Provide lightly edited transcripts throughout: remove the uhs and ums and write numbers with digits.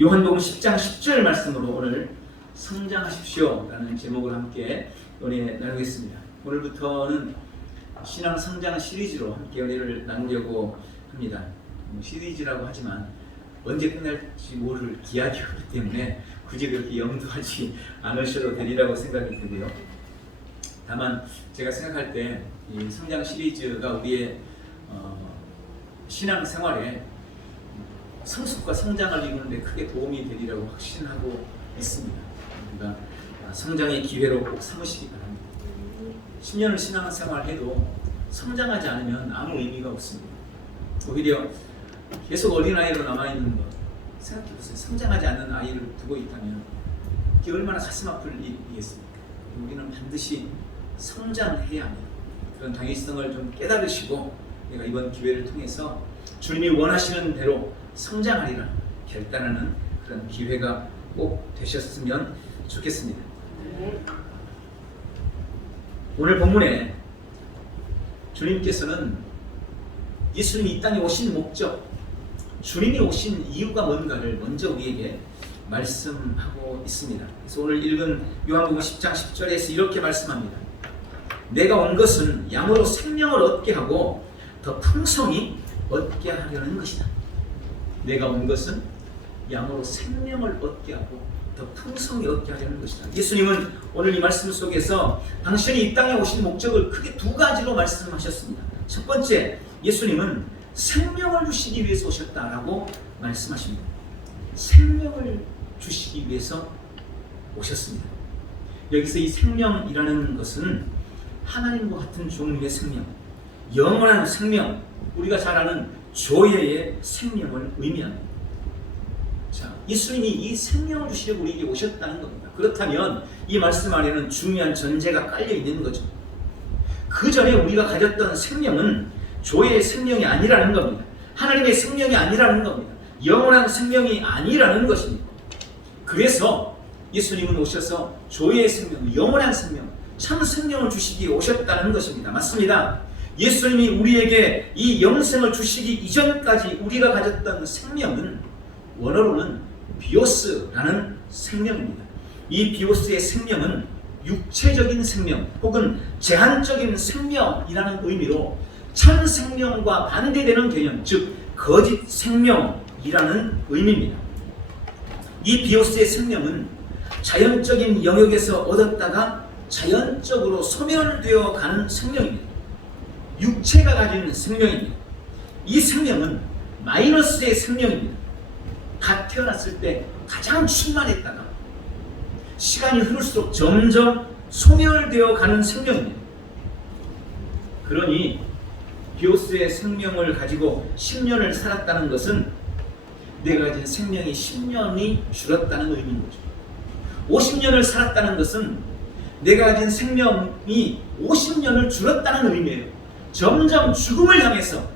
요한복음 10장 10절 말씀으로 오늘 성장하십시오 라는 제목을 함께 은혜 나누겠습니다. 오늘부터는 신앙 성장 시리즈로 함께 은혜를 나누려고 합니다. 시리즈라고 하지만 언제 끝날지 모를 기약이었기 때문에 굳이 그렇게 염두하지 않으셔도 되리라고 생각이 되고요. 다만 제가 생각할 때 이 성장 시리즈가 우리의 신앙 생활에 성숙과 성장을 이루는데 크게 도움이 되리라고 확신하고 있습니다. 우리가 성장의 기회로 꼭 삼으시기 바랍니다. 10년을 신앙생활 해도 성장하지 않으면 아무 의미가 없습니다. 오히려 계속 어린아이로 남아있는 것 생각해보세요. 성장하지 않는 아이를 두고 있다면 그게 얼마나 가슴 아플 일이겠습니까? 우리는 반드시 성장해야 합니다. 그런 당위성을 좀 깨달으시고 내가 이번 기회를 통해서 주님이 원하시는 대로 성장하리라 결단하는 그런 기회가 꼭 되셨으면 좋겠습니다. 오늘 본문에 주님께서는 예수님이 이 땅에 오신 목적, 주님이 오신 이유가 뭔가를 먼저 우리에게 말씀하고 있습니다. 그래서 오늘 읽은 요한복음 10장 10절에서 이렇게 말씀합니다. 내가 온 것은 양으로 생명을 얻게 하고 더 풍성히 얻게 하려는 것이다. 내가 온 것은 양으로 생명을 얻게 하고 더 풍성히 얻게 하려는 것이다. 예수님은 오늘 이 말씀 속에서 당신이 이 땅에 오신 목적을 크게 두 가지로 말씀하셨습니다. 첫 번째, 예수님은 생명을 주시기 위해서 오셨다라고 말씀하십니다. 생명을 주시기 위해서 오셨습니다. 여기서 이 생명이라는 것은 하나님과 같은 종류의 생명, 영원한 생명, 우리가 잘 아는 조예의 생명을 의미합니다. 자, 예수님이 이 생명을 주시려고 우리에게 오셨다는 겁니다. 그렇다면 이 말씀 안에는 중요한 전제가 깔려 있는 거죠. 그 전에 우리가 가졌던 생명은 조예의 생명이 아니라는 겁니다. 하나님의 생명이 아니라는 겁니다. 영원한 생명이 아니라는 것입니다. 그래서 예수님은 오셔서 조예의 생명, 영원한 생명, 참 생명을 주시기 오셨다는 것입니다. 맞습니다. 예수님이 우리에게 이 영생을 주시기 이전까지 우리가 가졌던 생명은 원어로는 비오스라는 생명입니다. 이 비오스의 생명은 육체적인 생명 혹은 제한적인 생명이라는 의미로 참 생명과 반대되는 개념, 즉 거짓 생명이라는 의미입니다. 이 비오스의 생명은 자연적인 영역에서 얻었다가 자연적으로 소멸되어 가는 생명입니다. 육체가 가지는 생명입니다. 이 생명은 마이너스의 생명입니다. 갓 태어났을 때 가장 충만했다가 시간이 흐를수록 점점 소멸되어 가는 생명입니다. 그러니 비오스의 생명을 가지고 10년을 살았다는 것은 내가 가진 생명이 10년이 줄었다는 의미인 거죠. 50년을 살았다는 것은 내가 가진 생명이 50년을 줄었다는 의미예요. 점점 죽음을 향해서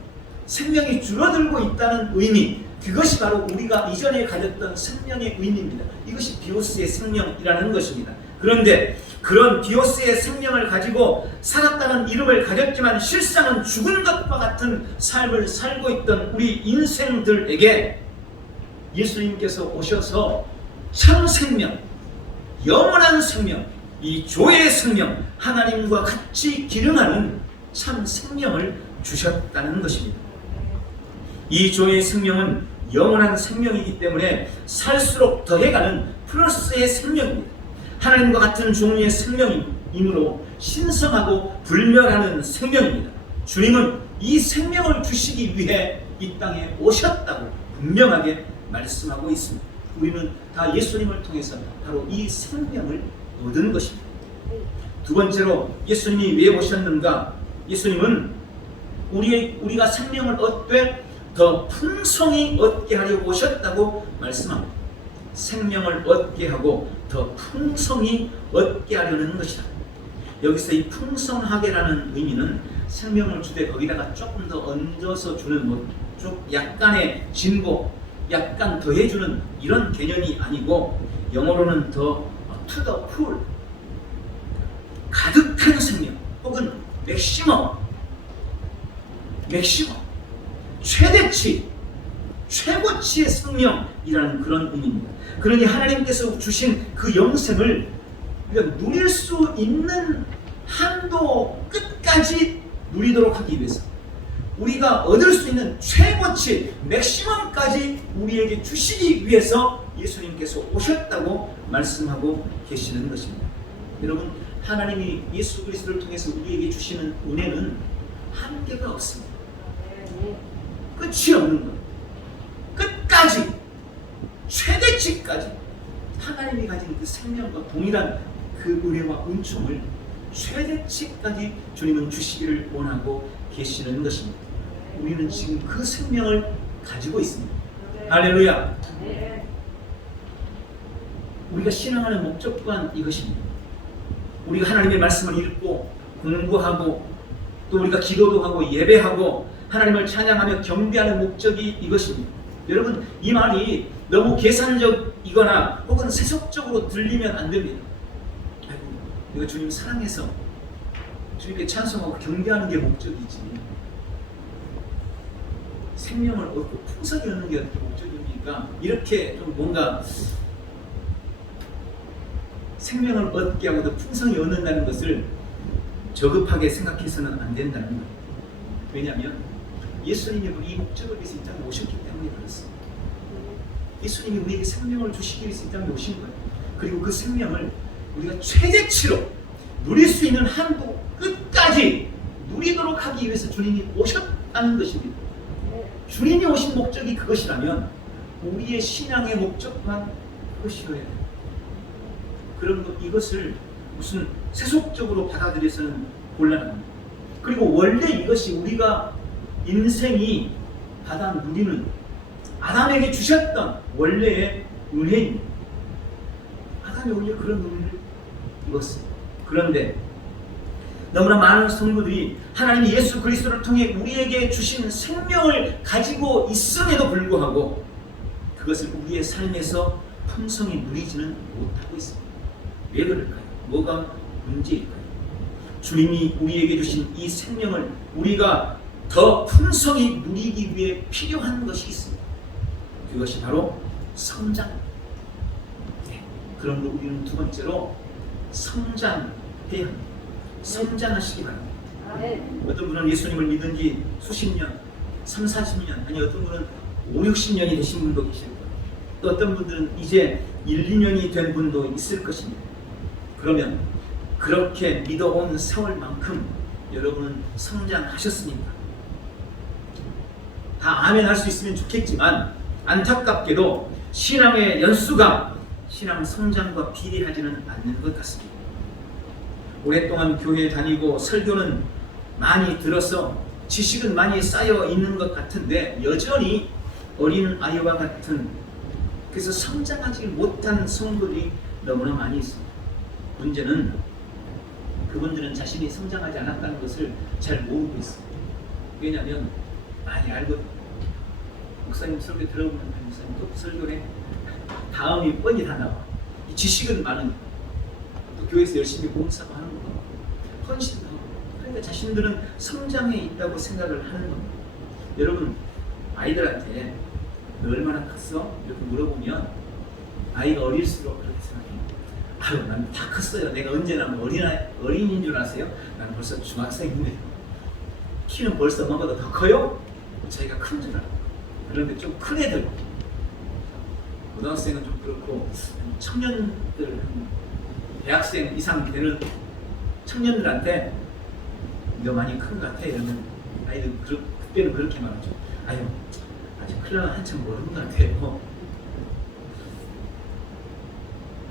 생명이 줄어들고 있다는 의미, 그것이 바로 우리가 이전에 가졌던 생명의 의미입니다. 이것이 비오스의 생명이라는 것입니다. 그런데 그런 비오스의 생명을 가지고 살았다는 이름을 가졌지만 실상은 죽은 것과 같은 삶을 살고 있던 우리 인생들에게 예수님께서 오셔서 참 생명, 영원한 생명, 이 조의 생명, 하나님과 같이 기능하는 참 생명을 주셨다는 것입니다. 이 조의 생명은 영원한 생명이기 때문에 살수록 더해가는 플러스의 생명입니다. 하나님과 같은 종류의 생명이므로 신성하고 불멸하는 생명입니다. 주님은 이 생명을 주시기 위해 이 땅에 오셨다고 분명하게 말씀하고 있습니다. 우리는 다 예수님을 통해서 바로 이 생명을 얻은 것입니다. 두 번째로 예수님이 왜 오셨는가? 예수님은 우리가 생명을 얻되 더 풍성히 얻게 하려고 오셨다고 말씀합니다. 생명을 얻게 하고 더 풍성히 얻게 하려는 것이다. 여기서 이 풍성하게라는 의미는 생명을 주되 거기다가 조금 더 얹어서 주는 좀 약간의 진보, 약간 더해주는 이런 개념이 아니고 영어로는 더 to the full, 가득한 생명 혹은 맥시멈, 최대치 최고치의 생명이라는 그런 의미입니다. 그러니 하나님께서 주신 그 영생을 우리가 누릴 수 있는 한도 끝까지 누리도록 하기 위해서, 우리가 얻을 수 있는 최고치 맥시멈까지 우리에게 주시기 위해서 예수님께서 오셨다고 말씀하고 계시는 것입니다. 여러분, 하나님이 예수 그리스도를 통해서 우리에게 주시는 은혜는 한계가 없습니다. 끝이 없는 것, 끝까지 최대치까지 하나님이 가진 그 생명과 동일한 그 은혜와 은총을 최대치까지 주님은 주시기를 원하고 계시는 것입니다. 우리는 지금 그 생명을 가지고 있습니다. 할렐루야. 우리가 신앙하는 목적 또한 이것입니다. 우리가 하나님의 말씀을 읽고 공부하고 또 우리가 기도도 하고 예배하고 하나님을 찬양하며 경배하는 목적이 이것입니다. 여러분, 이 말이 너무 계산적이거나 혹은 세속적으로 들리면 안 됩니다. 아이고, 내가 주님 사랑해서 주님께 찬송하고 경배하는 게 목적이지, 생명을 얻고 풍성히 얻는 게 어떻게 목적입니까? 이렇게 좀 뭔가 생명을 얻게 하고 더 풍성히 얻는다는 것을 저급하게 생각해서는 안 된다는 거예요. 왜냐하면 예수님이 이 목적을 위해서 이 땅에 오셨기 때문에 그렇습니다. 예수님이 우리에게 생명을 주시기 위해서 이 땅에 오신 거예요. 그리고 그 생명을 우리가 최대치로 누릴 수 있는 한도 끝까지 누리도록 하기 위해서 주님이 오셨다는 것입니다. 주님이 오신 목적이 그것이라면 우리의 신앙의 목적 또한 그것이어야 돼요. 그럼 이것을 무슨 세속적으로 받아들여서는 곤란합니다. 그리고 원래 이것이 우리가 인생이 받아 누리는 아담에게 주셨던 원래의 은혜입니다. 아담이 원래 그런 은혜를 입었어요. 그런데 너무나 많은 성도들이 하나님 예수 그리스도를 통해 우리에게 주신 생명을 가지고 있음에도 불구하고 그것을 우리의 삶에서 풍성히 누리지는 못하고 있습니다. 왜 그럴까요? 뭐가 문제일까요? 주님이 우리에게 주신 이 생명을 우리가 더 풍성히 누리기 위해 필요한 것이 있습니다. 그것이 바로 성장. 그러므로 우리는 두 번째로 성장해야 합니다. 성장하시기 바랍니다. 어떤 분은 예수님을 믿은 지 수십 년, 3, 40년, 아니 어떤 분은 5, 60년이 되신 분도 계실 거예요. 또 어떤 분들은 이제 1, 2년이 된 분도 있을 것입니다. 그러면 그렇게 믿어온 세월만큼 여러분은 성장하셨습니까? 다 아멘 할 수 있으면 좋겠지만 안타깝게도 신앙의 연수가 신앙 성장과 비례하지는 않는 것 같습니다. 오랫동안 교회에 다니고 설교는 많이 들어서 지식은 많이 쌓여 있는 것 같은데 여전히 어린 아이와 같은, 그래서 성장하지 못한 성도들이 너무나 많이 있습니다. 문제는 그분들은 자신이 성장하지 않았다는 것을 잘 모르고 있습니다. 왜냐하면 많이 알고 목사님 설교 들어보면 목사님 또 설교에 다음이 뻔히 다 나와. 이 지식은 많은, 또 교회에서 열심히 봉사도 하는 거, 헌신도 하고, 그러니까 자신들은 성장해 있다고 생각을 하는 겁니다. 여러분, 아이들한테 너 얼마나 컸어? 이렇게 물어보면 아이가 어릴수록 그렇게 생각해요. 아유, 난 다 컸어요. 내가 언제나 어린이인 줄 아세요? 난 벌써 중학생인데 키는 벌써 엄마보다 더 커요? 자기가 큰 줄 알아요. 그런데 좀 큰 애들, 고등학생은 좀 그렇고 청년들, 대학생 이상 되는 청년들한테 너 많이 큰 것 같아 이러면 아이들 그때는 그렇게 말하죠. 아유, 아직 클라가 한참 모르는 것 같아요.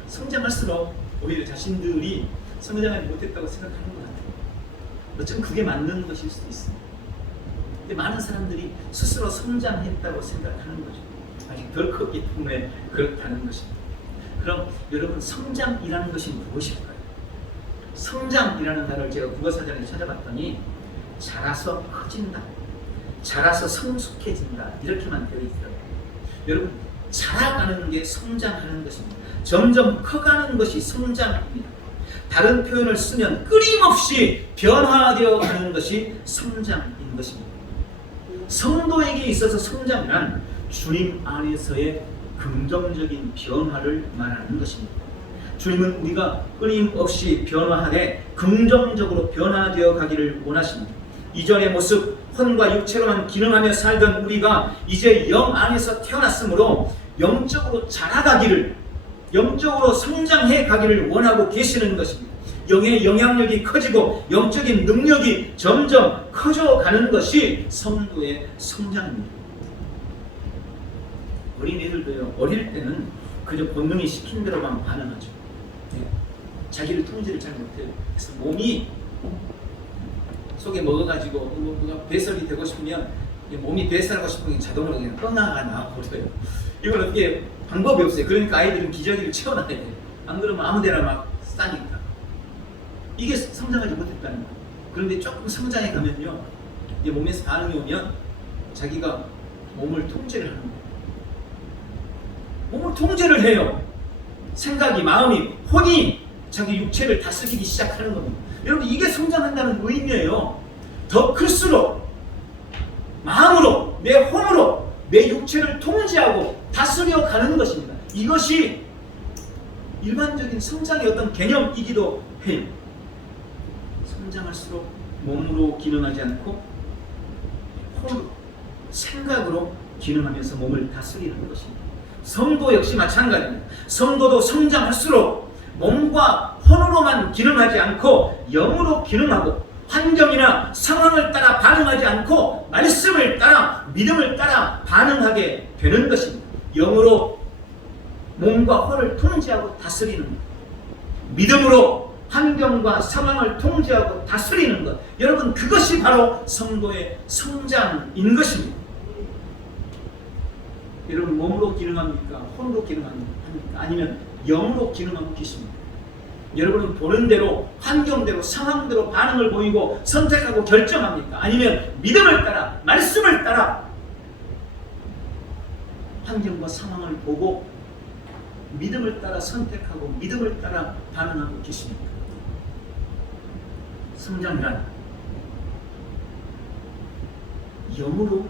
성장할수록 오히려 자신들이 성장하지 못했다고 생각하는 것 같아요. 어쩌면 그게 맞는 것일 수도 있습니다. 근데 많은 사람들이 스스로 성장했다고 생각하는 거죠. 아직 덜 컸기 때문에 그렇다는 것입니다. 그럼 여러분, 성장이라는 것이 무엇일까요? 성장이라는 단어를 제가 국어사전에 찾아봤더니 자라서 커진다, 자라서 성숙해진다, 이렇게만 되어 있더라고요. 여러분, 자라가는 게 성장하는 것입니다. 점점 커가는 것이 성장입니다. 다른 표현을 쓰면 끊임없이 변화되어 가는 것이 성장인 것입니다. 성도에게 있어서 성장이란 주님 안에서의 긍정적인 변화를 말하는 것입니다. 주님은 우리가 끊임없이 변화하되 긍정적으로 변화되어 가기를 원하십니다. 이전의 모습, 혼과 육체로만 기능하며 살던 우리가 이제 영 안에서 태어났으므로 영적으로 자라가기를, 영적으로 성장해 가기를 원하고 계시는 것입니다. 영의 영향력이 커지고 영적인 능력이 점점 커져가는 것이 성도의 성장입니다. 어린애들도요, 어릴 때는 그저 본능이 시킨 대로만 반응하죠. 자기를 통제를 잘 못해요. 그래서 몸이 속에 먹어가지고 배설이 되고 싶으면 몸이 배설하고 싶으면 자동으로 그냥 떠나가 나와버려요. 이걸 어떻게 방법이 없어요. 그러니까 아이들은 기저귀를 채워놔야 돼요. 안 그러면 아무데나 막 싸니까. 이게 성장하지 못했다는 거예요. 그런데 조금 성장해 가면요, 이제 몸에서 반응이 오면 자기가 몸을 통제를 하는 거예요. 몸을 통제를 해요. 생각이, 마음이, 혼이 자기 육체를 다스리기 시작하는 겁니다. 여러분, 이게 성장한다는 의미예요. 더 클수록 마음으로, 내 혼으로 내 육체를 통제하고 다스려 가는 것입니다. 이것이 일반적인 성장의 어떤 개념이기도 해요. 성장할수록 몸으로 기능하지 않고 혼, 생각으로 기능하면서 몸을 다스리는 것입니다. 성도 역시 마찬가지입니다. 성도도 성장할수록 몸과 혼으로만 기능하지 않고 영으로 기능하고 환경이나 상황을 따라 반응하지 않고 말씀을 따라, 믿음을 따라 반응하게 되는 것입니다. 영으로 몸과 혼을 통제하고 다스리는 것, 믿음으로 환경과 상황을 통제하고 다스리는 것, 여러분, 그것이 바로 성도의 성장인 것입니다. 여러분, 몸으로 기능합니까? 혼으로 기능합니까? 아니면 영으로 기능하고 계십니까? 여러분은 보는 대로, 환경대로, 상황대로 반응을 보이고 선택하고 결정합니까? 아니면 믿음을 따라, 말씀을 따라 환경과 상황을 보고 믿음을 따라 선택하고 믿음을 따라 반응하고 계십니까? 성장이란 영으로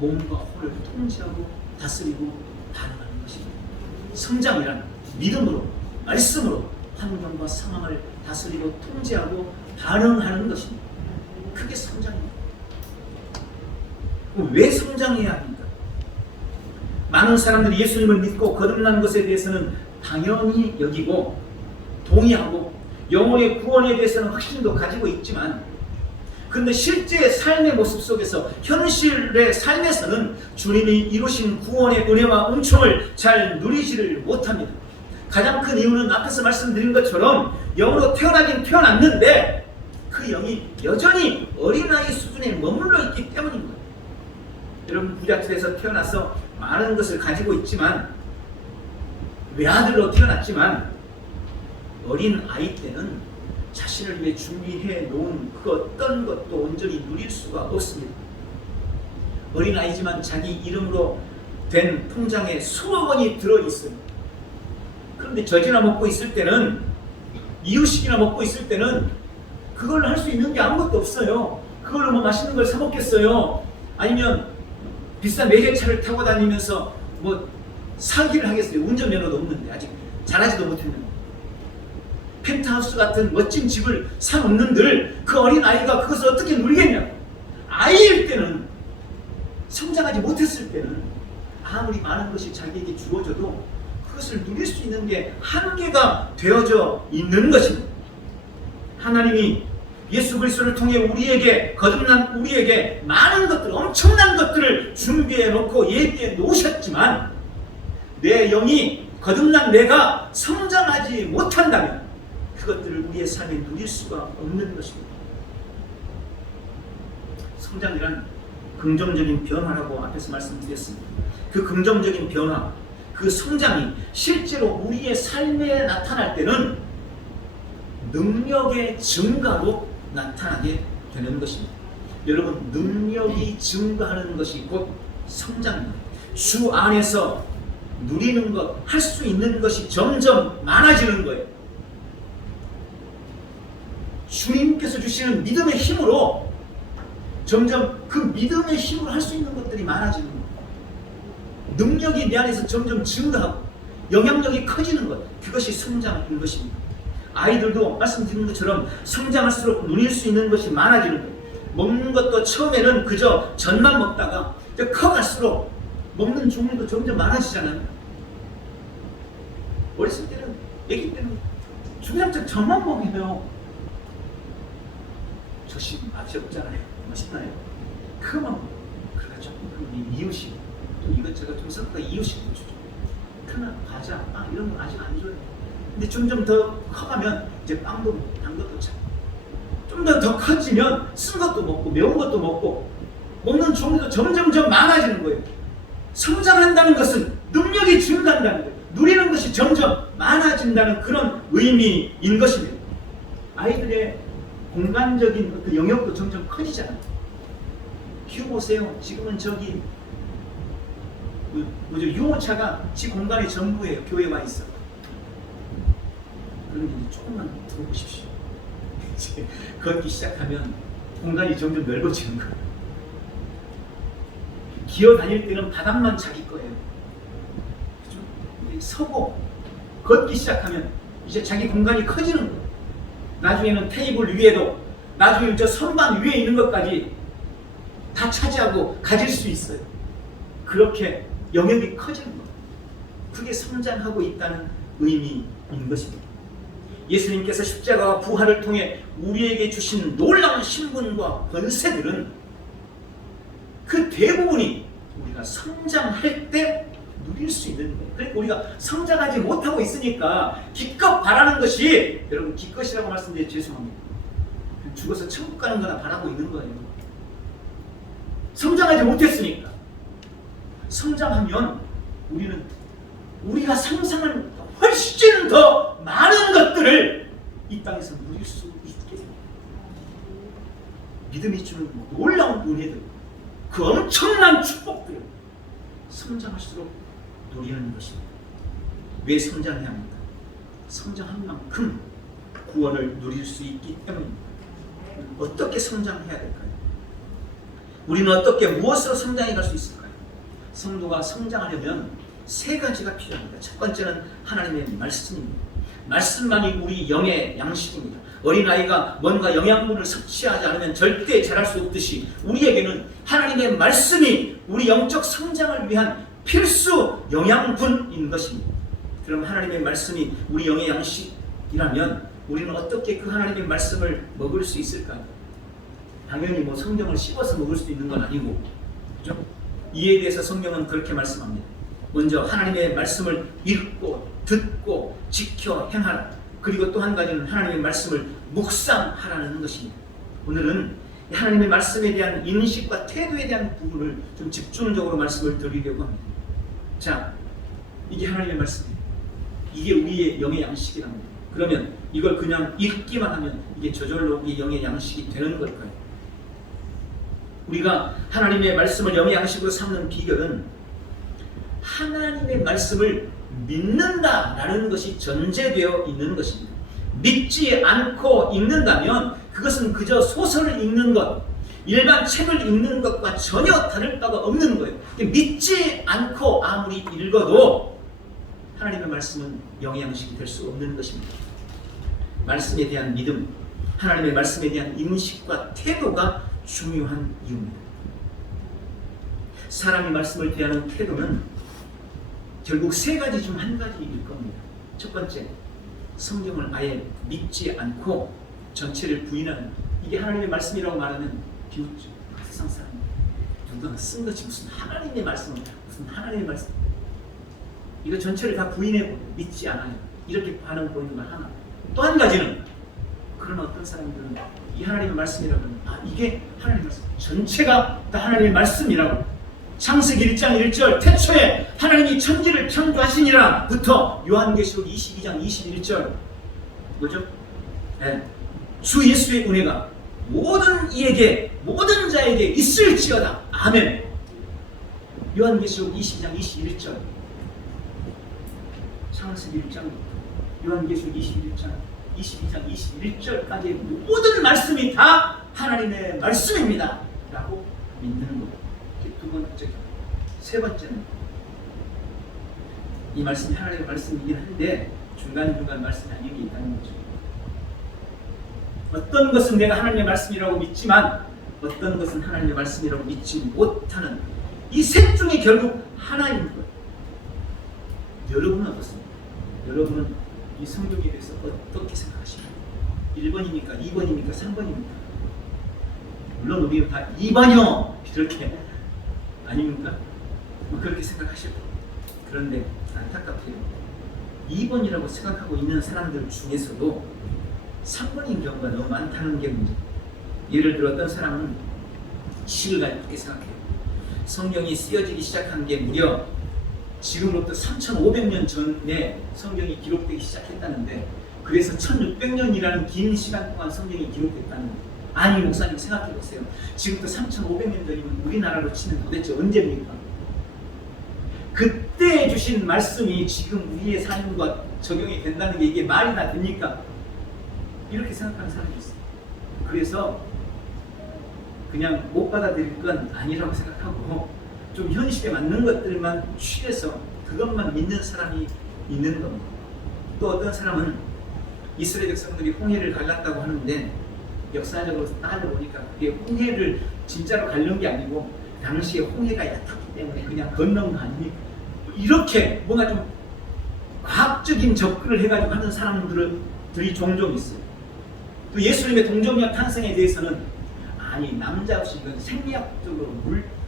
몸과 혼을 통제하고 다스리고 반응하는 것입니다. 성장이란 믿음으로, 말씀으로 환경과 상황을 다스리고 통제하고 반응하는 것입니다. 그게 성장입니다. 왜 성장해야 합니까? 많은 사람들이 예수님을 믿고 거듭난 것에 대해서는 당연히 여기고 동의하고 영혼의 구원에 대해서는 확신도 가지고 있지만, 그런데 실제 삶의 모습 속에서, 현실의 삶에서는 주님이 이루신 구원의 은혜와 은총을 잘 누리지를 못합니다. 가장 큰 이유는 앞에서 말씀드린 것처럼 영으로 태어나긴 태어났는데 그 영이 여전히 어린아이 수준에 머물러 있기 때문인 거예요. 여러분, 부잣집에서 태어나서 많은 것을 가지고 있지만, 외아들로 태어났지만 어린 아이 때는 자신을 위해 준비해 놓은 그 어떤 것도 온전히 누릴 수가 없습니다. 어린 아이지만 자기 이름으로 된 통장에 수억 원이 들어있어요. 그런데 젖이나 먹고 있을 때는, 이유식이나 먹고 있을 때는 그걸로 할 수 있는 게 아무것도 없어요. 그걸로 뭐 맛있는 걸 사 먹겠어요? 아니면 비싼 외제차를 타고 다니면서 뭐 사기를 하겠어요? 운전면허도 없는데, 아직 잘하지도 못했는데. 펜트하우스 같은 멋진 집을 사놓는들 그 어린 아이가 그것을 어떻게 누리겠냐? 아이일 때는, 성장하지 못했을 때는 아무리 많은 것이 자기에게 주어져도 그것을 누릴 수 있는 게 한계가 되어져 있는 것입니다. 하나님이 예수 그리스도를 통해 우리에게, 거듭난 우리에게 많은 것들, 엄청난 것들을 준비해 놓고 예비해 놓으셨지만, 내 영이, 거듭난 내가 성장하지 못한다면 그것들을 우리의 삶에 누릴 수가 없는 것입니다. 성장이란 긍정적인 변화라고 앞에서 말씀드렸습니다. 그 긍정적인 변화, 그 성장이 실제로 우리의 삶에 나타날 때는 능력의 증가로 나타나게 되는 것입니다. 여러분, 능력이 증가하는 것이 곧 성장입니다. 주 안에서 누리는 것, 할 수 있는 것이 점점 많아지는 거예요. 주님께서 주시는 믿음의 힘으로 점점 그 믿음의 힘으로 할 수 있는 것들이 많아지는 거예요. 능력이 내 안에서 점점 증가하고 영향력이 커지는 것, 그것이 성장인 것입니다. 아이들도 말씀드린 것처럼 성장할수록 누릴 수 있는 것이 많아지는 거예요. 먹는 것도 처음에는 그저 젖만 먹다가 커갈수록 먹는 종류도 점점 많아지잖아요. 어렸을 때는, 아기 때는 주구장창 젖만 먹여요. 젖이 맛이 없잖아요. 맛있나요? 그만 먹어요. 그래가지고 이유식, 또 이것저것 좀 섞어 이유식도 주죠. 그러나 과자, 빵 이런 건 아직 안 줘요. 근데 점점 더 커가면 이제 빵도 먹고 단 것도 참. 좀 더 커지면 쓴 것도 먹고 매운 것도 먹고 먹는 종류도 점점점 많아지는 거예요. 성장한다는 것은 능력이 증가한다는 거예요. 누리는 것이 점점 많아진다는 그런 의미인 것입니다. 아이들의 공간적인 그 영역도 점점 커지잖아요. 키워보세요. 지금은 저기 유모차가 집 공간의 전부예요. 교회에 와 있어. 그럼 조금만 들어보십시오. 이제 걷기 시작하면 공간이 점점 넓어지는 거예요. 기어 다닐 때는 바닥만 자기 거예요. 그죠? 서고 걷기 시작하면 이제 자기 공간이 커지는 거예요. 나중에는 테이블 위에도, 나중에 저 선반 위에 있는 것까지 다 차지하고 가질 수 있어요. 그렇게 영역이 커지는 거예요. 그게 성장하고 있다는 의미인 것입니다. 예수님께서 십자가와 부활을 통해 우리에게 주신 놀라운 신분과 권세들은 그 대부분이 우리가 성장할 때 누릴 수 있는 거예요. 그러니까 우리가 성장하지 못하고 있으니까 기껏 바라는 것이, 여러분 기껏이라고 말씀드려 죄송합니다. 죽어서 천국 가는 거나 바라고 있는 거예요. 성장하지 못했으니까. 성장하면 우리는 우리가 상상하는 훨씬 더 많은 것들을 이 땅에서 누릴 수 있게 됩니다. 믿음이 주는 놀라운 은혜들, 그 엄청난 축복들을 성장할수록 누리는 것입니다. 왜 성장해야 합니까? 성장한 만큼 구원을 누릴 수 있기 때문입니다. 어떻게 성장해야 될까요? 우리는 어떻게, 무엇으로 성장해 갈 수 있을까요? 성도가 성장하려면 세 가지가 필요합니다. 첫 번째는 하나님의 말씀입니다. 말씀만이 우리 영의 양식입니다. 어린아이가 뭔가 영양분을 섭취하지 않으면 절대 자랄 수 없듯이 우리에게는 하나님의 말씀이 우리 영적 성장을 위한 필수 영양분인 것입니다. 그럼 하나님의 말씀이 우리 영의 양식이라면 우리는 어떻게 그 하나님의 말씀을 먹을 수 있을까요? 당연히 성경을 씹어서 먹을 수 있는 건 아니고, 그죠? 이에 대해서 성경은 그렇게 말씀합니다. 먼저 하나님의 말씀을 읽고 듣고 지켜 행하라. 그리고 또 한 가지는 하나님의 말씀을 묵상하라는 것입니다. 오늘은 하나님의 말씀에 대한 인식과 태도에 대한 부분을 좀 집중적으로 말씀을 드리려고 합니다. 자, 이게 하나님의 말씀이에요. 이게 우리의 영의 양식이랍니다. 그러면 이걸 그냥 읽기만 하면 이게 저절로 우리의 영의 양식이 되는 걸까요? 우리가 하나님의 말씀을 영의 양식으로 삼는 비결은 하나님의 말씀을 믿는다라는 것이 전제되어 있는 것입니다. 믿지 않고 읽는다면 그것은 그저 소설을 읽는 것, 일반 책을 읽는 것과 전혀 다를 바가 없는 거예요. 믿지 않고 아무리 읽어도 하나님의 말씀은 영의 양식이 될 수 없는 것입니다. 말씀에 대한 믿음, 하나님의 말씀에 대한 인식과 태도가 중요한 이유입니다. 사람이 말씀을 대하는 태도는 결국 세 가지 중 한 가지일 겁니다. 첫 번째, 성경을 아예 믿지 않고 전체를 부인하는, 이게 하나님의 말씀이라고 말하면 비웃죠. 세상 사람 누가 쓴 거지 무슨 하나님의 말씀, 무슨 하나님의 말씀, 이거 전체를 다 부인해 믿지 않아요. 이렇게 반응 보이는 거 하나. 또 한 가지는, 그런 어떤 사람들은 이 하나님의 말씀이라고 하면 이게 하나님의 말씀, 전체가 다 하나님의 말씀이라고. 창세기 1장 1절 태초에 하나님이 천지를 창조하시니라 부터 요한계시록 22장 21절 뭐죠? 네. 주 예수의 은혜가 모든 이에게 모든 자에게 있을지어다. 아멘. 요한계시록 22장 21절, 창세기 1장, 요한계시록 21장 22장 21절까지 모든 말씀이 다 하나님의 말씀입니다 라고 믿는 거예요. 두 번째. 세 번째는 이 말씀이 하나님의 말씀이긴 한데 중간중간 말씀이 아닌 게 있다는 거죠. 어떤 것은 내가 하나님의 말씀이라고 믿지만 어떤 것은 하나님의 말씀이라고 믿지 못하는 이 셋 중에 결국 하나인 거예요. 여러분은 어떻습니까? 여러분은 이 성경에 대해서 어떻게 생각하십니까? 1번입니까? 2번입니까? 3번입니까? 물론 우리는 다 2번이요! 이렇게 아닙니까? 그렇게 생각하실 거예요. 그런데 안타깝게요. 2번이라고 생각하고 있는 사람들 중에서도 3번인 경우가 너무 많다는 게 문제예요. 예를 들어 어떤 사람은 식을 가지고 이렇게 생각해요. 성경이 쓰여지기 시작한 게 무려 지금부터 3,500년 전에 성경이 기록되기 시작했다는데 그래서 1,600년이라는 긴 시간 동안 성경이 기록됐다는 거예요. 아니 목사님 생각해 보세요. 지금부터 3,500년 전이면 우리나라로 치면 도대체 언제입니까? 그때 주신 말씀이 지금 우리의 삶과 적용이 된다는 게 이게 말이 다 됩니까? 이렇게 생각하는 사람이 있어요. 그래서 그냥 못 받아들일 건 아니라고 생각하고 좀 현실에 맞는 것들만 취해서 그것만 믿는 사람이 있는 겁니다. 또 어떤 사람은 이스라엘 백성들이 홍해를 갈랐다고 하는데 역사적으로 따져보니까 그게 홍해를 진짜로 갈른 게 아니고 당시에 홍해가 얕았기 때문에 그냥 건넌 거 아닙니까? 이렇게 뭔가 좀 과학적인 접근을 해가지고 하는 사람들이 종종 있어요. 또 예수님의 동정녀 탄생에 대해서는 아니 남자 없이 이건 생리학적으로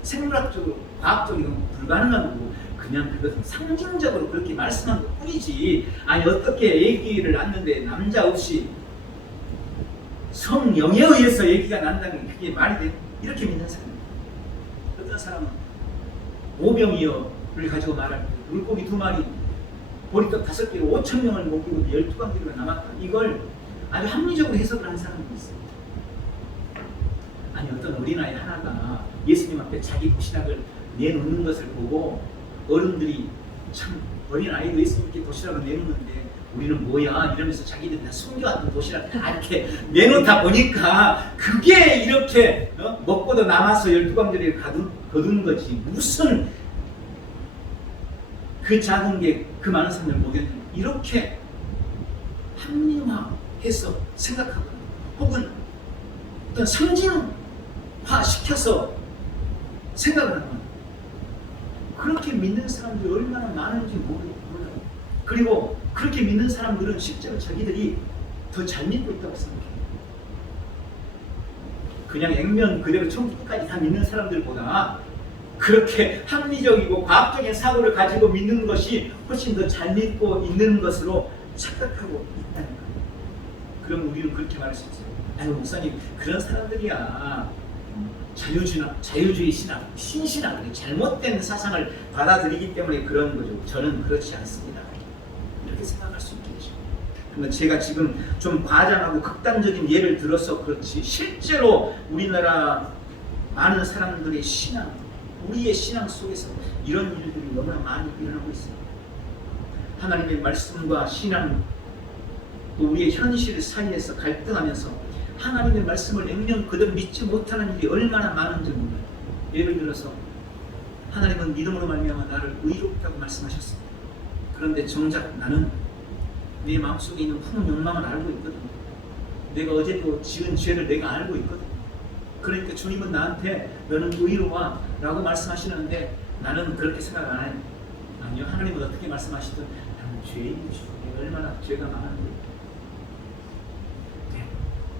생물학적으로 과학적으로 불가능한 거고 그냥 그것은 상징적으로 그렇게 말씀한 것 뿐이지 아니 어떻게 얘기를 낳는데 남자 없이 성령에 의해서 얘기가 난다는 게 그게 말이 돼? 이렇게 믿는 사람. 어떤 사람은 오병이어를 가지고 말할 때 물고기 2마리 보리떡 5개로 5,000명을 먹이고 12광기가 남았다. 이걸 아주 합리적으로 해석을 하는 사람이 있어요. 아니 어떤 어린아이 하나가 예수님 앞에 자기 도시락을 내놓는 것을 보고 어른들이 참 어린아이도 예수님께 도시락을 내놓는데 우리는 뭐야 이러면서 자기들이 다 숨겨왔던 도시락 다 이렇게 내놓다 보니까 그게 이렇게 먹고도 남아서 12광주리를 거둔 거지 무슨 그 작은 게 그 많은 사람을 먹였냐 이렇게 합리화해서 생각하거나 혹은 어떤 상징화시켜서 생각을 하는 거예요. 그렇게 믿는 사람들이 얼마나 많은지 몰라요. 그리고 그렇게 믿는 사람들은 실제로 자기들이 더 잘 믿고 있다고 생각해요. 그냥 액면 그대로 처음부터까지 다 믿는 사람들보다 그렇게 합리적이고 과학적인 사고를 가지고 믿는 것이 훨씬 더 잘 믿고 있는 것으로 착각하고 있다는 거예요. 그럼 우리는 그렇게 말할 수 있어요. 아유 목사님 그런 사람들이야 자유주의 신앙, 신신앙, 잘못된 사상을 받아들이기 때문에 그런 거죠. 저는 그렇지 않습니다. 이렇게 생각할 수 있겠죠. 그러면 제가 지금 좀 과장하고 극단적인 예를 들어서 그렇지 실제로 우리나라 많은 사람들의 신앙, 우리의 신앙 속에서 이런 일들이 너무나 많이 일어나고 있습니다. 하나님의 말씀과 신앙, 또 우리의 현실 사이에서 갈등하면서 하나님의 말씀을 액면 그대로 믿지 못하는 일이 얼마나 많은지 몰라요. 예를 들어서 하나님은 믿음으로 말미암아 나를 의롭다고 말씀하셨습니다. 그런데 정작 나는 내 마음속에 있는 품은 욕망을 알고 있거든. 내가 어제도 지은 죄를 내가 알고 있거든. 그러니까 주님은 나한테 너는 의로와 라고 말씀하시는데 나는 그렇게 생각 안 해요. 아니요, 하나님은 어떻게 말씀하시든 나는 죄인이죠. 내가 얼마나 죄가 많은데. 네,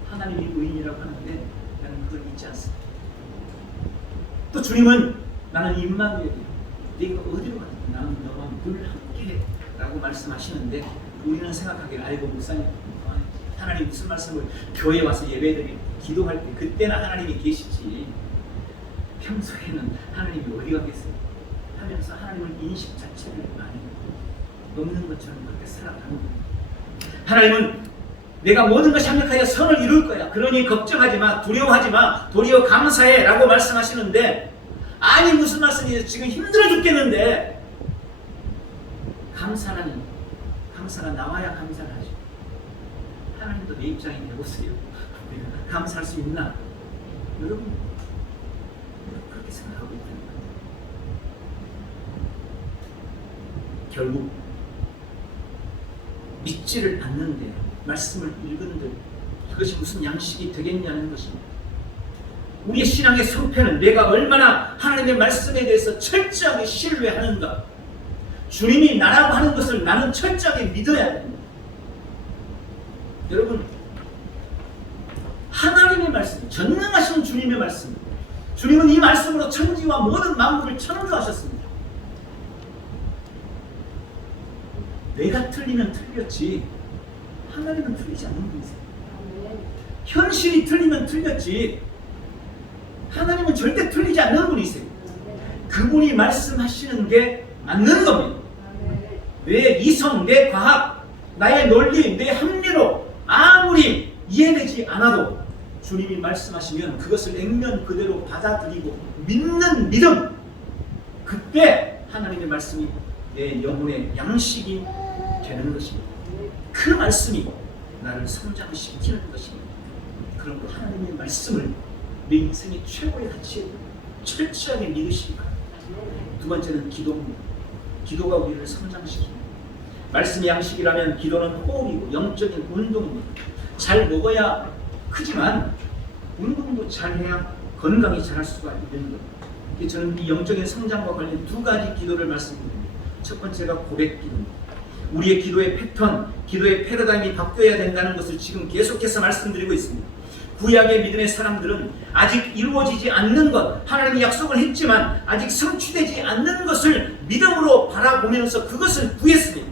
하나님이 의인이라고 하는데 나는 그걸 믿지 않습니다. 또 주님은 나는 임마누엘이야. 네가 어디로 가든 나는 너와 늘 함께 라고 말씀하시는데 우리는 생각하기를 알고 목사님 하나님 무슨 말씀을 교회에 와서 예배드리고 기도할 때 그때는 하나님이 계시지 평소에는 하나님이 어디 가겠어요 하면서 하나님을 인식 자체를 많이 없는 것처럼 그렇게 살아가는 거예요. 하나님은 내가 모든 것이 합력하여 선을 이룰 거야. 그러니 걱정하지 마, 두려워하지 마, 도리어 감사해 라고 말씀하시는데 아니 무슨 말씀이에요? 지금 힘들어 죽겠는데 감사가 나와야 감사를 하죠. 하나님도 내 입장에 내보세요. 감사할 수 있나? 여러분 그렇게 생각하고 있다는 거예요. 결국 믿지를 않는데 말씀을 읽은들 그것이 무슨 양식이 되겠냐는 것입니다. 우리의 신앙의 성패는 내가 얼마나 하나님의 말씀에 대해서 철저하게 신뢰하는가. 주님이 나라고 하는 것을 나는 철저하게 믿어야 됩니다. 여러분, 하나님의 말씀, 전능하신 주님의 말씀, 주님은 이 말씀으로 천지와 모든 만물을 창조하셨습니다. 내가 틀리면 틀렸지 하나님은 틀리지 않는 분이세요. 현실이 틀리면 틀렸지 하나님은 절대 틀리지 않는 분이세요. 그분이 말씀하시는 게 맞는 겁니다. 내 이성, 내 과학, 나의 논리, 내 합리로 아무리 이해되지 않아도 주님이 말씀하시면 그것을 액면 그대로 받아들이고 믿는 믿음, 그때 하나님의 말씀이 내 영혼의 양식이 되는 것입니다. 그 말씀이 나를 성장시키는 것입니다. 그런 하나님의 말씀을 내 인생의 최고의 가치에 철저하게 믿으시기 바랍니다. 두 번째는 기도입니다. 기도가 우리를 성장시킵니다. 말씀의 양식이라면 기도는 호흡이고 영적인 운동입니다. 잘 먹어야 크지만 운동도 잘해야 건강히 자랄 수가 있는 것. 저는 이 영적인 성장과 관련 두 가지 기도를 말씀드립니다. 첫 번째가 고백 기도입니다. 우리의 기도의 패턴, 기도의 패러다임이 바뀌어야 된다는 것을 지금 계속해서 말씀드리고 있습니다. 구약의 믿음의 사람들은 아직 이루어지지 않는 것, 하나님이 약속을 했지만 아직 성취되지 않는 것을 믿음으로 바라보면서 그것을 구했습니다.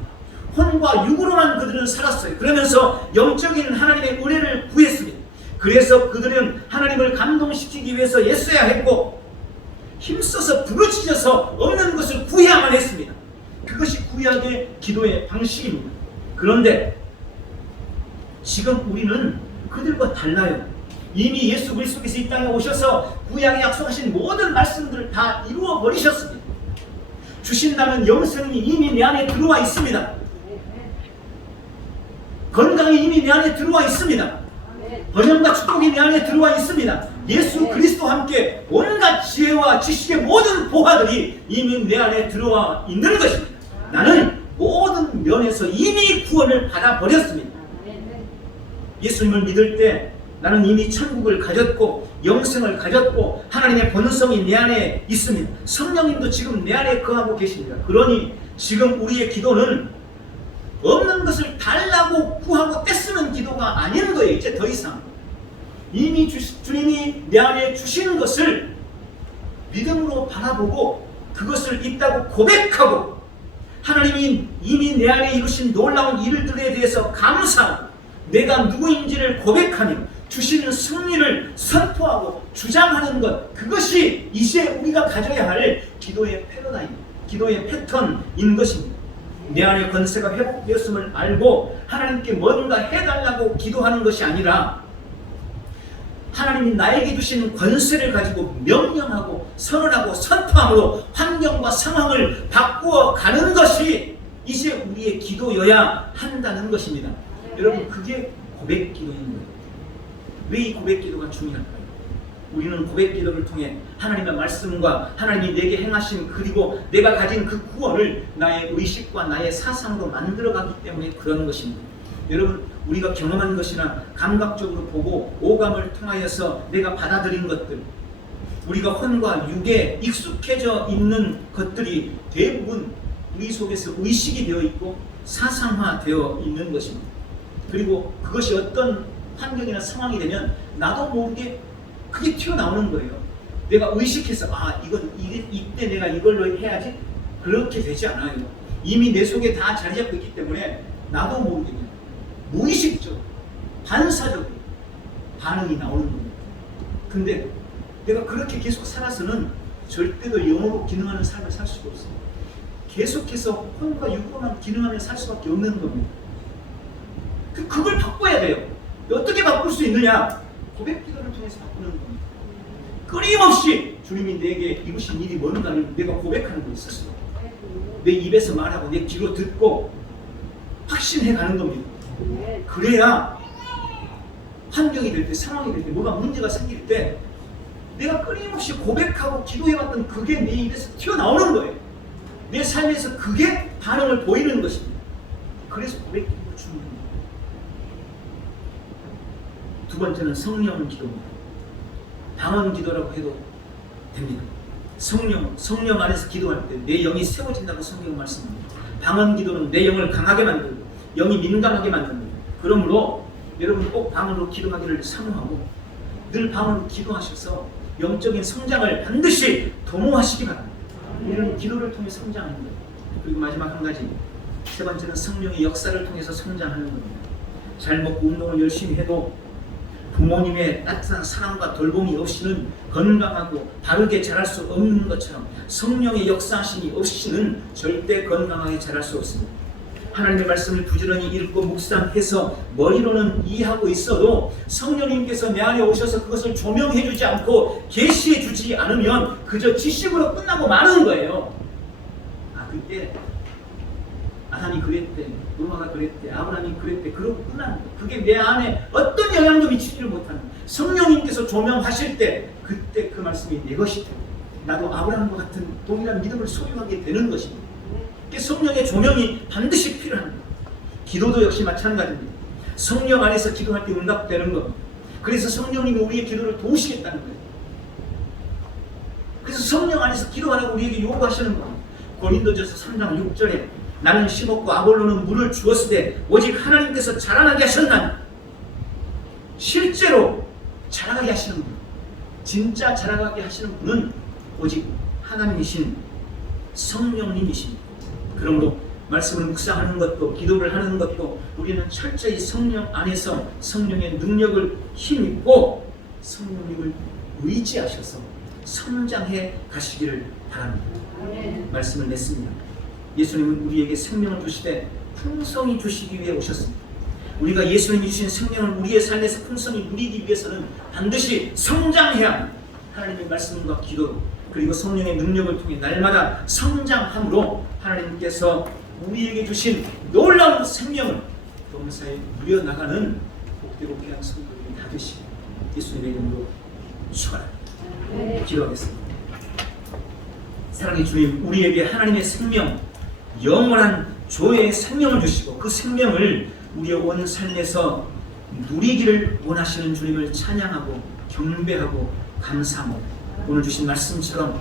혼과 육으로만 그들은 살았어요. 그러면서 영적인 하나님의 은혜를 구했습니다. 그래서 그들은 하나님을 감동시키기 위해서 애써야 했고 힘써서 부르짖어서 없는 것을 구해야만 했습니다. 그것이 구약의 기도의 방식입니다. 그런데 지금 우리는 그들과 달라요. 이미 예수 그리스도께서 이 땅에 오셔서 구약에 약속하신 모든 말씀들을 다 이루어 버리셨습니다. 주신다는 영생이 이미 내 안에 들어와 있습니다. 건강이 이미 내 안에 들어와 있습니다. 번영과 축복이 내 안에 들어와 있습니다. 예수 그리스도와 함께 온갖 지혜와 지식의 모든 보화들이 이미 내 안에 들어와 있는 것입니다. 나는 모든 면에서 이미 구원을 받아버렸습니다. 예수님을 믿을 때 나는 이미 천국을 가졌고 영생을 가졌고 하나님의 본성이 내 안에 있습니다. 성령님도 지금 내 안에 거하고 계십니다. 그러니 지금 우리의 기도는 없는 것을 달라고 구하고 떼쓰는 기도가 아닌 거예요. 이제 더 이상 이미 주님이 내 안에 주시는 것을 믿음으로 바라보고 그것을 있다고 고백하고 하나님이 이미 내 안에 이루신 놀라운 일들에 대해서 감사하고 내가 누구인지를 고백하며 주시는 승리를 선포하고 주장하는 것, 그것이 이제 우리가 가져야 할 기도의 패러다임, 기도의 패턴인 것입니다. 내 안에 권세가 회복되었음을 알고 하나님께 뭔가 해달라고 기도하는 것이 아니라 하나님이 나에게 주신 권세를 가지고 명령하고 선언하고 선포함으로 환경과 상황을 바꾸어 가는 것이 이제 우리의 기도여야 한다는 것입니다. 여러분, 그게 고백 기도인 거예요. 왜 이 고백 기도가 중요할까요? 우리는 고백 기도를 통해 하나님의 말씀과 하나님이 내게 행하신 그리고 내가 가진 그 구원을 나의 의식과 나의 사상으로 만들어가기 때문에 그런 것입니다. 여러분, 우리가 경험한 것이나 감각적으로 보고 오감을 통하여서 내가 받아들인 것들, 우리가 혼과 육에 익숙해져 있는 것들이 대부분 우리 속에서 의식이 되어 있고 사상화되어 있는 것입니다. 그리고 그것이 어떤 환경이나 상황이 되면 나도 모르게 그게 튀어나오는 거예요. 내가 의식해서 이때 내가 이걸로 해야지, 그렇게 되지 않아요. 이미 내 속에 다 자리 잡고 있기 때문에 나도 모르게 무의식적으로 반사적으로 반응이 나오는 겁니다. 근데 내가 그렇게 계속 살아서는 절대로 영으로 기능하는 삶을 살 수가 없어요. 계속해서 혼과 육으로만 기능하며 살 수밖에 없는 겁니다. 그걸 바꿔야 돼요. 어떻게 바꿀 수 있느냐? 고백 기도를 통해서 바꾸는 겁니다. 끊임없이 주님이 내게 이루신 일이 뭔가를 내가 고백하는 거 있었어요. 내 입에서 말하고 내 귀로 듣고 확신해 가는 겁니다. 그래야 환경이 될 때, 상황이 될 때, 뭐가 문제가 생길 때 내가 끊임없이 고백하고 기도해왔던 그게 내 입에서 튀어나오는 거예요. 내 삶에서 그게 반응을 보이는 것입니다. 그래서 고백기도 중요합니다. 두 번째는 성령 기도입니다. 방언 기도라고 해도 됩니다. 성령 안에서 기도할 때 내 영이 세워진다고 성경 말씀합니다. 방언 기도는 내 영을 강하게 만들고 영이 민감하게 만듭니다. 그러므로 여러분 꼭 방언으로 기도하기를 사모하고 늘 방언으로 기도하셔서 영적인 성장을 반드시 도모하시기 바랍니다. 우리는 기도를 통해 성장하는 거예요. 그리고 마지막 한 가지, 세 번째는 성령의 역사를 통해서 성장하는 겁니다. 잘 먹고 운동을 열심히 해도 부모님의 따뜻한 사랑과 돌봄이 없이는 건강하고 바르게 자랄 수 없는 것처럼 성령의 역사하심이 없이는 절대 건강하게 자랄 수 없습니다. 하나님의 말씀을 부지런히 읽고 묵상해서 머리로는 이해하고 있어도 성령님께서 내 안에 오셔서 그것을 조명해 주지 않고 계시해 주지 않으면 그저 지식으로 끝나고 마는 거예요. 그때 아담이 그랬대, 노아가 그랬대, 아브라함이 그랬대, 그러고 끝나는 거예요. 그게 내 안에 어떤 영향도 미치지를 못하는 거예요. 성령님께서 조명하실 때 그때 그 말씀이 내 것이 되고 나도 아브라함과 같은 동일한 믿음을 소유하게 되는 것입니다. 성령의 조명이 반드시 필요합니다. 기도도 역시 마찬가지입니다. 성령 안에서 기도할 때 응답되는 겁니다. 그래서 성령님이 우리의 기도를 도우시겠다는 거예요. 그래서 성령 안에서 기도하라고 우리에게 요구하시는 겁니다. 고린도전서 3장 6절에 나는 심었고 아볼로는 물을 주었으되 오직 하나님께서 자라나게 하셨나니. 실제로 자라나게 하시는 분, 진짜 자라나게 하시는 분은 오직 하나님이신 성령님이십니다. 그러므로 말씀을 묵상하는 것도 기도를 하는 것도 우리는 철저히 성령 안에서 성령의 능력을 힘입고 성령님을 의지하셔서 성장해 가시기를 바랍니다. 말씀을 냈습니다. 예수님은 우리에게 생명을 주시되 풍성히 주시기 위해 오셨습니다. 우리가 예수님이 주신 생명을 우리의 삶에서 풍성히 누리기 위해서는 반드시 성장해야 합니다. 하나님의 말씀과 기도 그리고 성령의 능력을 통해 날마다 성장함으로 하나님께서 우리에게 주신 놀라운 생명을 범사에 누려나가는 복되고 귀한 성도들이 다 되시고 예수님의 이름으로 축원합니다. 기도하겠습니다. 사랑의 주님, 우리에게 하나님의 생명, 영원한 조의 생명을 주시고 그 생명을 우리의 온 삶에서 누리기를 원하시는 주님을 찬양하고 경배하고 감사하고 오늘 주신 말씀처럼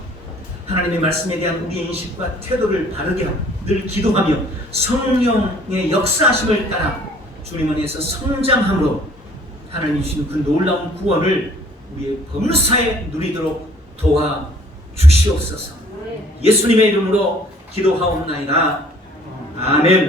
하나님의 말씀에 대한 우리의 인식과 태도를 바르게 하고 늘 기도하며 성령의 역사하심을 따라 주님 안에서 성장함으로 하나님이 주신 그 놀라운 구원을 우리의 범사에 누리도록 도와 주시옵소서. 예수님의 이름으로 기도하옵나이다.